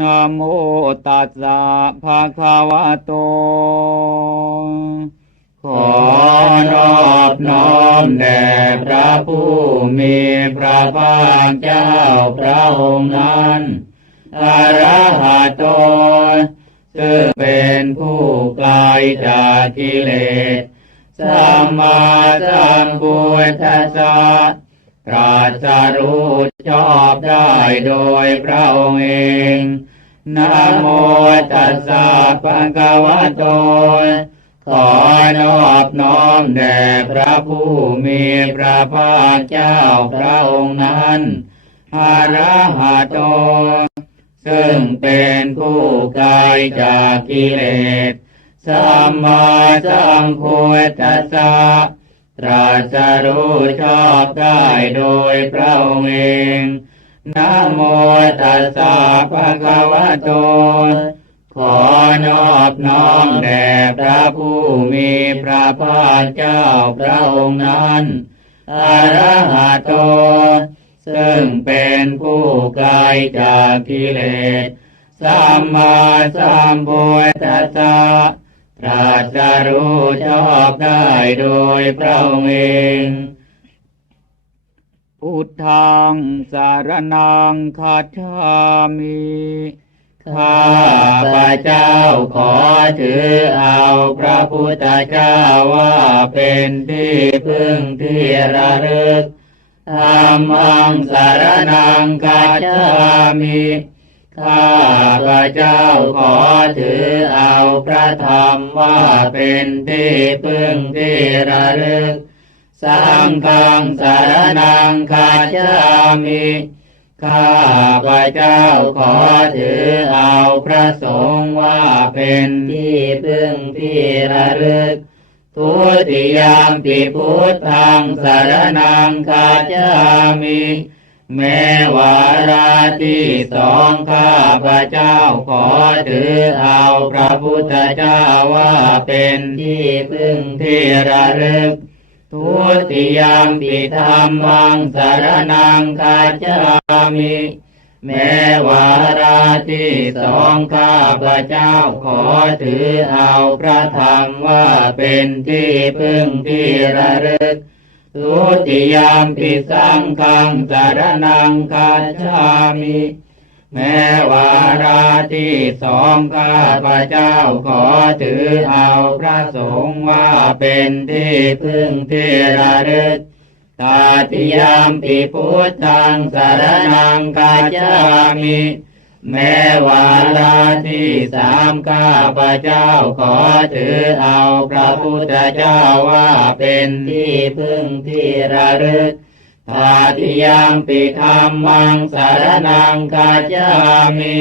นะโมตัสสะภะคะวะโต ขอนอบน้อมแด่พระผู้มีพระภาคเจ้าพระองค์นั้นอรหัตโตซึ่งเป็นผู้ไกลจากกิเลสสัมมาสัมพุทธัสสะ ตรัสรู้ชอบได้โดยพระองค์เองนะโมตัสสะภะคะวะโต ขอนอบน้อมแด่พระผู้มีพระภาคเจ้าพระองค์นั้นอาระหะโต ซึ่งเป็นผู้ไกลจากกิเลส สัมมาสัมพุทธัสสะ ตรัสรู้ชอบได้โดยพระองค์เองนะโมตัสสะภะคะวะโต ขอนอบน้อมแด่พระผู้มีพระภาคเจ้าพระองค์นั้นอระหะโต ซึ่งเป็นผู้ไกลจากกิเลส สัมมาสัมพุทธัสสะ ตรัสรู้ชอบได้โดยพระองค์เองพุทธังสารนังคาชามิข้าพระเจ้าขอถือเอาพระพุทธเจ้าว่าเป็นที่พึ่งที่ระลึกธรรมังสารนังคาชามิ ข้าพระเจ้าขอถือเอาพระธรรมว่าเป็นที่พึ่งที่ระลึกสังฆังสารนังคาชามิข้าพระเจ้าขอถือเอาพระสงฆ์ว่าเป็นที่พึ่งที่ระลึก ทุติยามปิพุทธังสารนังคาจามิ แม้วาระที่สองข้าพระเจ้าขอถือเอาพระพุทธเจ้าว่าเป็นที่พึ่งที่ระลึก ทุติยามปิธรรมังสารนังคาจามิแม้วาระที่สองข้าพระเจ้าขอถือเอาพระธรรมว่าเป็นที่พึ่งที่ระลึก ทุติยามปิสังฆังสารนังคาจามิ แม้วาระที่สองข้าพระเจ้าขอถือเอาพระสงฆ์ว่าเป็นที่พึ่งที่ระลึกตาติยามปิพุทธังสารนังคาจามิ แม้วาระที่สามข้าพระเจ้าขอถือเอาพระพุทธเจ้าว่าเป็นที่พึ่งที่ระลึกตาติยามปิธรรมังสารนังคาจามิ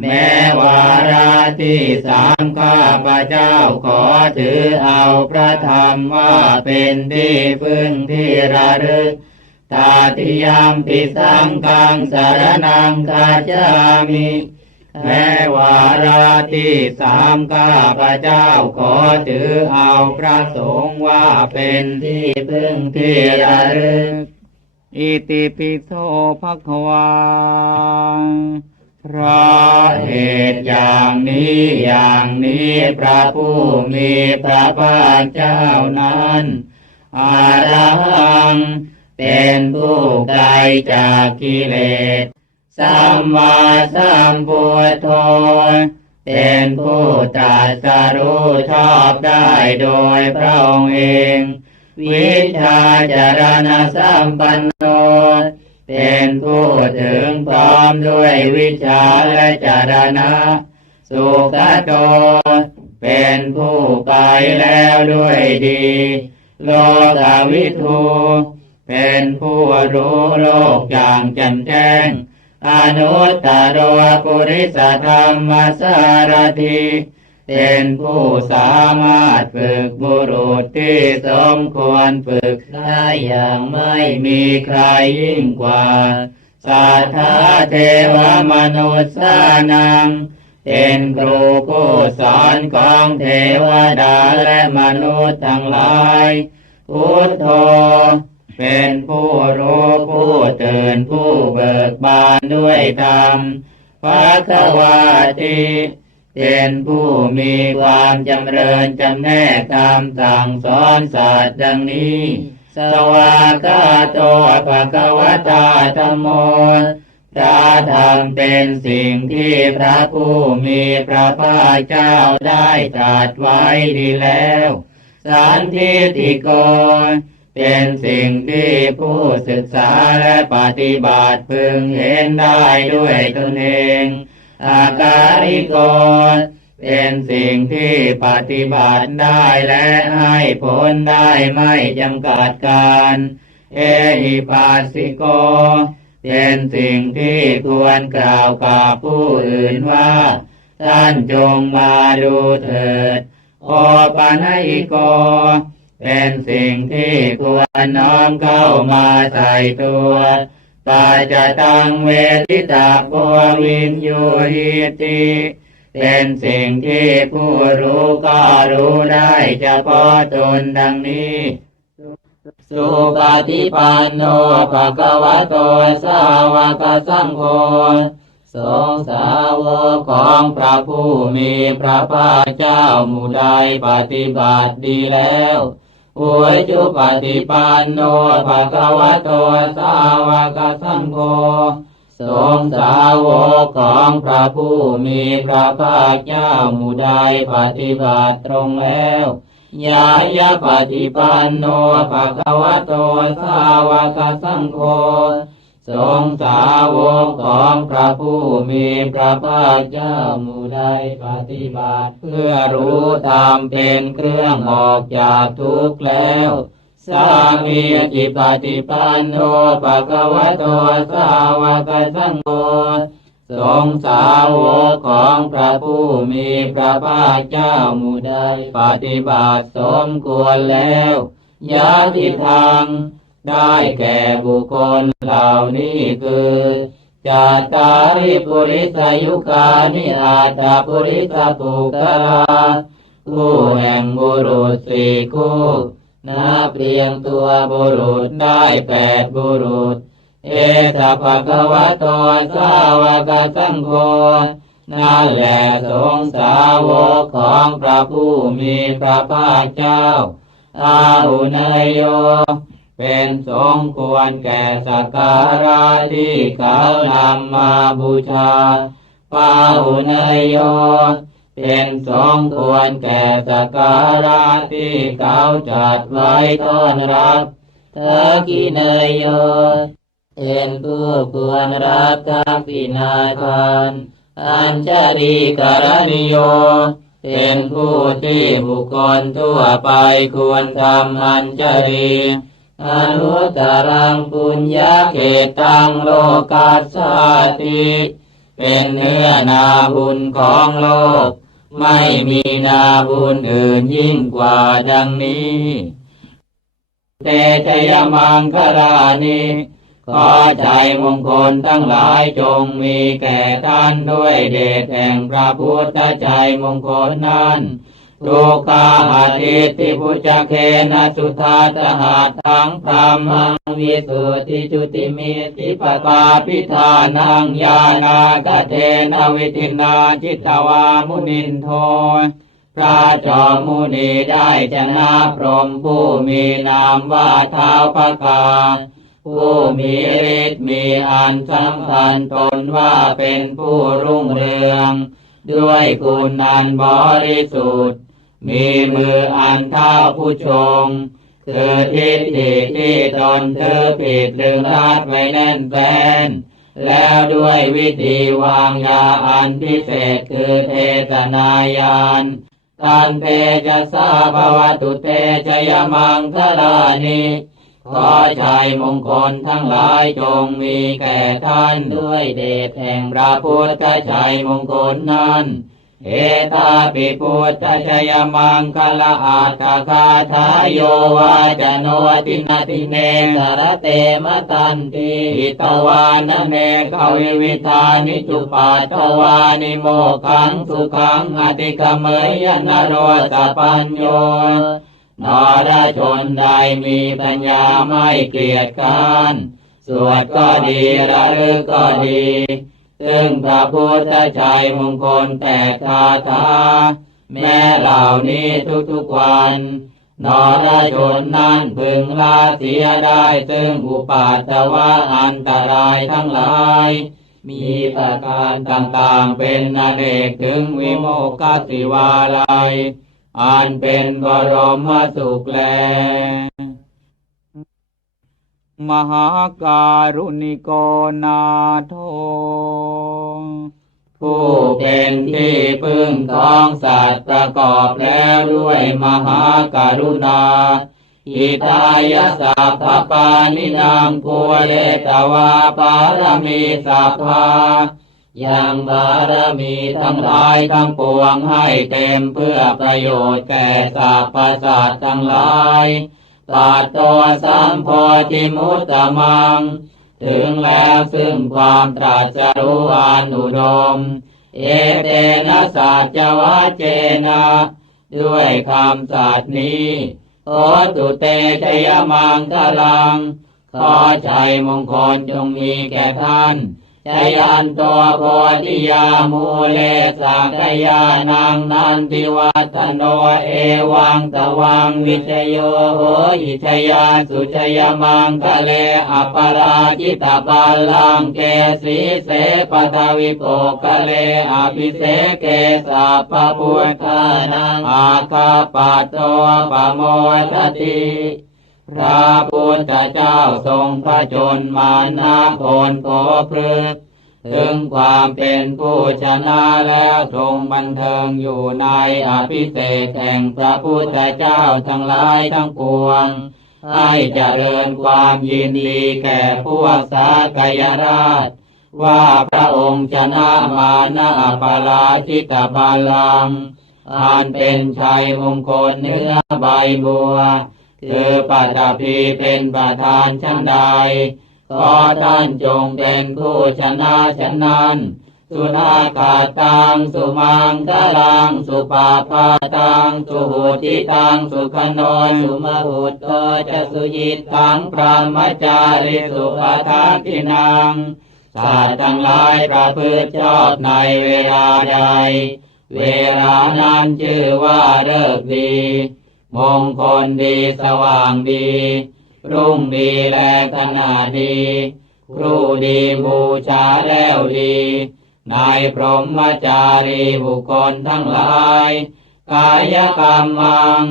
แม้วาระที่สามข้าพระเจ้าขอถือเอาพระธรรมว่าเป็นที่พึ่งที่ระลึก ตาติยามปิสังฆังสารนังคาจามิแม้วาระที่สามข้าพระเจ้าขอถือเอาพระสงฆ์ว่าเป็นที่พึ่งที่ระลึกอิติปิโสภควาเพราะเหตุอย่างนี้อย่างนี้พระผู้มีพระภาคเจ้านั้นอารัง เป็นผู้ไกลจากกิเลส สัมมาสัมพุทโธเป็นผู้ตรัสรู้ชอบได้โดยพระองค์เอง วิชาจารณสัมปันโน เป็นผู้ถึงพร้อมด้วยวิชาและจารณะ สุขโต เป็นผู้ไปแล้วด้วยดี โลกวิทู เป็นผู้รู้โลกอย่างแจ่มแจ้ง อนุตตรวปุริสธรรมสารถีเป็นผู้สามารถฝึกบุรุษที่สมควรฝึกได้อย่างไม่มีใครยิ่งกว่าสัทธาเทวมนุษย์สานัง เป็นครูผู้สอนของเทวดาและมนุษย์ทั้งหลายพุทโธ เป็นผู้รู้ผู้ตื่นผู้เบิกบานด้วยธรรมภะควาติเป็นผู้มีความจำเริญจำแนกตามสั่งสอนศาสตร์ดังนี้ สวากาโตภะคะวตาธรรมโมพระธรรมเป็นสิ่งที่พระผู้มีพระภาคเจ้าได้ตรัสไว้ดีแล้ว สันทิติโก เป็นสิ่งที่ผู้ศึกษาและปฏิบัติพึงเห็นได้ด้วยตนเองอาการิโกเป็นสิ่งที่ปฏิบัติได้และให้ผลได้ไม่จำกัดการ เอหิปัสสิโก เป็นสิ่งที่ควรกล่าวกับผู้อื่นว่า ท่านจงมาดูเถิด โอปัญญิโก เป็นสิ่งที่ควรน้อมเข้ามาใส่ตัวปาจะตังเวทิตาโพวินยูหิติเป็นสิ่งที่ผู้รู้ก็รู้ได้เฉพาะตนดังนี้ สุปฏิปันโนภะคะวะโตสาวกสังโฆสงสาวกของพระผู้มีพระภาคเจ้าหมู่ใดปฏิบัติดีแล้ว อุยจุปฏิปันโนภะคะวะโตสาวกสังโฆสงสาวกของพระผู้มีพระภาคเจ้าหมู่ใดปฏิบัติตรงแล้วยายาปฏิปันโนภะคะวะโตสาวกสังโฆสงสาวกของพระผู้มีพระภาคเจ้าหมู่ ใดปฏิบัติ เพื่อรู้ตามเป็นเครื่องออกจากทุกข์แล้วสามีจิปฏิปันโนภะคะวะโตสาวกสังโฆสงสาวกของพระผู้มีพระภาคเจ้ามู่ใดปฏิบัติสมควรแล้วยาทิทาง ได้แก่บุคคลเหล่านี้คือ จาตาริปุริสายุคานิอาตาปุริสปุกราคู่แห่งบุรุษสี่คู่นับเรียงตัวบุรุษได้แปดบุรุษ เอตภะคะวะโตสาวกสังโฆนั่นแหละสงสาวกของพระผู้มีพระภาคเจ้าอาหุนยโย เป็นสงควรแก่สักการะที่เขานำมาบูชาปาหุนยโย เป็นสงควรแก่สักการะที่เขาจัดไว้ต้อนรับเธอกินยโย เป็นผู้ควรรับทักษิณาทานอัญชลีกรณิโยเป็นผู้ที่บุคคลทั่วไปควรทำอัญชลี อนุตรังปุญญาเกตังโลกัสสาติเป็นเนื้อนาบุญของโลก ไม่มีนาบุญอื่นยิ่งกว่าดังนี้เตชยมังคลานิขอใจมงคลทั้งหลายจงมีแก่ท่านด้วยเดชแห่งพระพุทธใจมงคลนั้น ทุกขาอาทิตติพุจเคนะสุธาตหาทังพรามังวิสุทธิจุติมิติปตาพิธานังญาณากเทนวิตินาจิตตวามุนินโทพระจอมมุนีได้ชนะพรหมผู้มีนามว่าเท้าพระกาผู้มีฤทธิ์มีอันสำคัญตนว่าเป็นผู้รุ่งเรือง ด้วยคุณอันบริสุทธิ์ มีมืออันเท่าผู้ชงคือทิฏฐิที่ตนเธอผิดลึงรัดไว้แน่นแฟนแล้วด้วยวิธีวางยาอันพิเศษคือเทศนายานตันเตจะสาภวตุเตชยมังคลานิขอชัยมงคลทั้งหลายจงมีแก่ท่านด้วยเดชแห่งพระพุทธชัยมงคลนั้น เอตาปิพุทธชยมังคลาอาตคาทายโยวาจโนตินาติเนสารเตมตันติอิตวานเนกวิวิธานิจุปัตวานิโมขังสุขังอติกเมยนโรสปัญโยนรชนใดมีปัญญาไม่เกียจคร้านสวดก็ดีระลึกก็ดี ซึ่งพระพุทธชัยมงคลแปดคาถาแม้เหล่านี้ทุกๆวันนรชนนั้นพึงละเสียได้ซึ่งอุปาทวะอันตรายทั้งหลาย มีประการต่างๆเป็นอเนกถึงวิโมกขสิวาลัย อันเป็นบรมสุขแล มหาการุณิโกนาโท ผู้เป็นที่พึ่งของสัตว์ประกอบแล้วด้วยมหาการุณาอิตายะสัพพปานินางภูเรตวาปารมีสัพพายังบารมีทั้งหลายทั้งปวงให้เต็มเพื่อประโยชน์แก่สรรพสัตว์ทั้งหลายตัดตัวสัมโพธิมุตตมัง ถึงแล้วซึ่งความตรัสรู้อนุดม เอเตนะสัจวะเจนะ ด้วยคำสัตย์นี้โอตุเตชยมังคลัง ขอชัยมงคลจงมีแก่ท่าน ชยันตัวโพธิยามูเลสักยานังนันติวัตโนเอวังตวังวิชโยโหหิชยาสุชยมังคะเลอปราจิตาบาลังเกสีเสปทวิโปคะเลอภิเสเกสัพพพุทธานังอาคาปัตโตปโมทติ พระพุทธเจ้าทรงพระชนมานาโคนโผพฤกถึงความเป็นผู้ชนะแล้วทรงบันเทิงอยู่ในอภิเศษแห่งพระพุทธเจ้าทั้งหลายทั้งปวง ให้เจริญความยินดีแก่พวกสากยราช ว่าพระองค์ชนะมานาปาราชิตบาลังอันเป็นชัยมงคลเนื้อใบบัว คือปัตภีเป็นประธานชั้นใด ขอท่านจงเป็นผู้ชนะชนั้น สุนาคาตัง สุมังคลัง สุปาปาตัง สุหุติตัง สุขโนสุมหุตโตจะสุยิตังพระมจาริสุปทักขินังสัตว์ทั้งหลายประพฤติชอบในเวลาใด เวลานั้นชื่อว่าเลิกดี มงคลดีสว่างดี รุ่งดีแลขนาดดี ครูดีบูชาแล้วดีนายพรหมจารีบุคคลทั้งหลาย กายกรรมมัง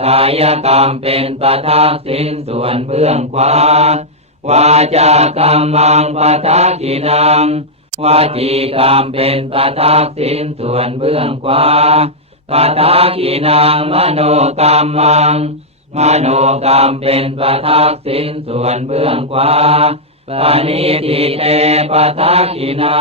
กายกรรมเป็นประทักษิณส่วนเบื้องขวาวาจากรรมังปะทักขินังวาจีกรรมเป็นปะทักษิณส่วนเบื้องขวา ปะทักขินังมโนกรรมัง มโนกรรมเป็นปะทักษิณส่วนเบื้องขวาปานิทิเตปะทักขินา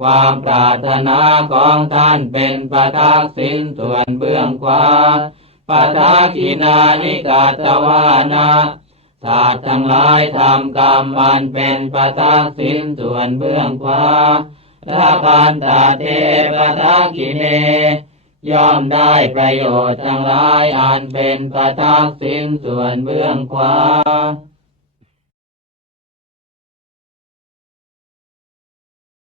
ความปรารถนาของท่านเป็นปะทักษิณส่วนเบื้องขวาปะทักขินานิกาตวานาสตว์ทั้งหลายทำกรรมมันเป็นปะทักษิณส่วนเบื้องขวาละพันตาเทปะทักขิเน ย่อมได้ประโยชน์ทั้งหลายอันเป็นปะทักษิณส่วนเบื้องขวา